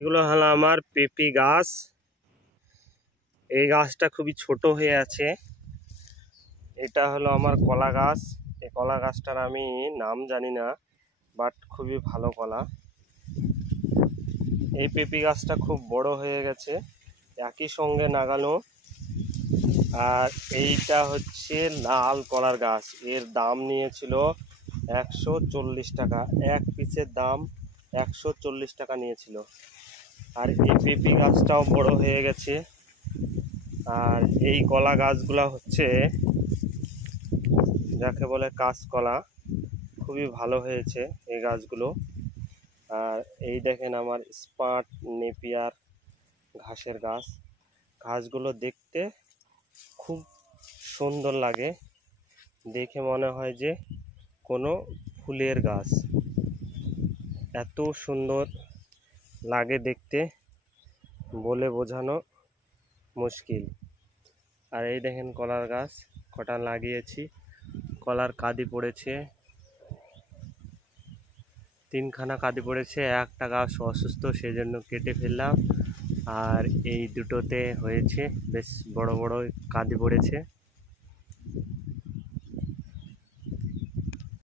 এগুলো হলো আমার পেঁপে গাছ। এই গাছটা খুবই ছোট হয়ে আছে। এটা হলো আমার কলা গাছ। এই কলা গাছটার আমি নাম জানি না, বাট খুবই ভালো কলা। এই পেঁপে গাছটা খুব বড় হয়ে গেছে, একই সঙ্গে লাগানো। আর এইটা হচ্ছে লাল কলার গাছ। এর দাম নিয়েছিল 140 টাকা, এক পিসের দাম 140 টাকা নিয়েছিল। আর এই পেঁপে গাছটাও বড় হয়ে গেছে। আর এই কলা গাছগুলা হচ্ছে যাকে বলে কাঁচকলা, খুবই ভালো হয়েছে এই গাছগুলো। আর এই দেখেন আমার স্মার্ট নেপিয়ার ঘাসের গাছ। ঘাসগুলো দেখতে খুব সুন্দর লাগে, দেখে মনে হয় যে কোনো ফুলের গাছ। এত সুন্দর লাগে দেখতে, বলে বোঝানো মুশকিল। আর এই দেখেন কলার গাছ কটা লাগিয়েছি, কলার কাঁদি পড়েছে, 3খানা কাঁদি পড়েছে। একটা গাছ অসুস্থ, সেজন্য কেটে ফেললাম। আর এই দুটোতে হয়েছে, বেশ বড় বড় কাঁদি পড়েছে।